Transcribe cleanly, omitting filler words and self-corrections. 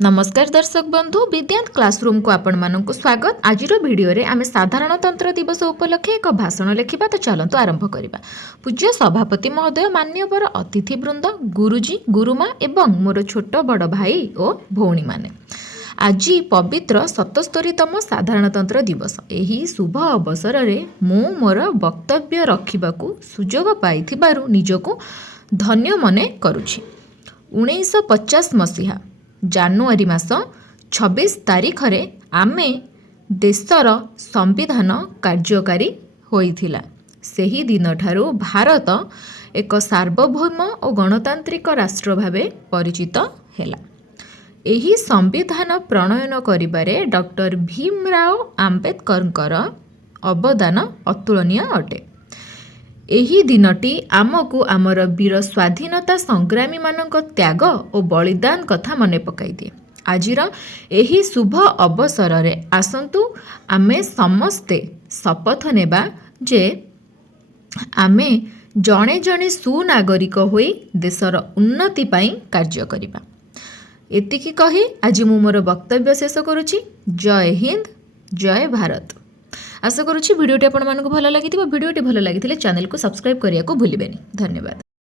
नमस्कार दर्शक बंधु विज्ञान क्लासरूम को आपण मानक स्वागत। आज भिडियो रे आमे साधारणतंत्र दिवस उपलक्षे एक भाषण लिखिबा। तो चलंतु आरंभ करिबा। पूज्य सभापति महोदय, मान्यवर अतिथि वृंद, गुरुजी गुरुमा एवं मोर छोट बड़ भाई और भौणी माने, आज पवित्र 77तम साधारणतंत्र दिवस। यही शुभ अवसर रे मु मोर वक्तव्य रखिबाकू सुजोग पाइथिबारु निजको धन्य मने करुछि। 1950 मसीहा ଜାନୁଆରୀ ମାସ 26 ତାରିଖରେ ଆମେ ଦେଶର ସମ୍ବିଧାନ କାର୍ଯ୍ୟକାରୀ ହୋଇଥିଲା। ସେହି ଦିନଠାରୁ ଭାରତ ଏକ ସାର୍ବଭୌମ ଓ ଗଣତାନ୍ତ୍ରିକ ରାଷ୍ଟ୍ର ଭାବେ ପରିଚିତ ହେଲା। ଏହି ସମ୍ବିଧାନ ପ୍ରଣୟନ କରିବାରେ ଡକ୍ଟର ଭୀମରାଓ ଆମ୍ବେଦକରଙ୍କର ଅବଦାନ ଅତୁଳନୀୟ ଅଟେ। ଏହି ଦିନଟି ଆମକୁ ଆମର ବୀର ସ୍ୱାଧୀନତା ସଂଗ୍ରାମୀମାନଙ୍କ ତ୍ୟାଗ ଓ ବଳିଦାନ କଥା ମନେ ପକାଇ ଦିଏ। ଆଜିର ଏହି ଶୁଭ ଅବସରରେ ଆସନ୍ତୁ ଆମେ ସମସ୍ତେ ଶପଥ ନେବା ଯେ ଆମେ ଜଣେ ଜଣେ ସୁନାଗରିକ ହୋଇ ଦେଶର ଉନ୍ନତି ପାଇଁ କାର୍ଯ୍ୟ କରିବା। ଏତିକି କହି ଆଜି ମୁଁ ମୋର ବକ୍ତବ୍ୟ ଶେଷ କରୁଛି। ଜୟ ହିନ୍ଦ, ଜୟ ଭାରତ। आशा करुँची भिडियोटी आपको भल लगी। भिडियोटी भल लगी चैनल को सब्सक्राइब करने को भूलें। धन्यवाद।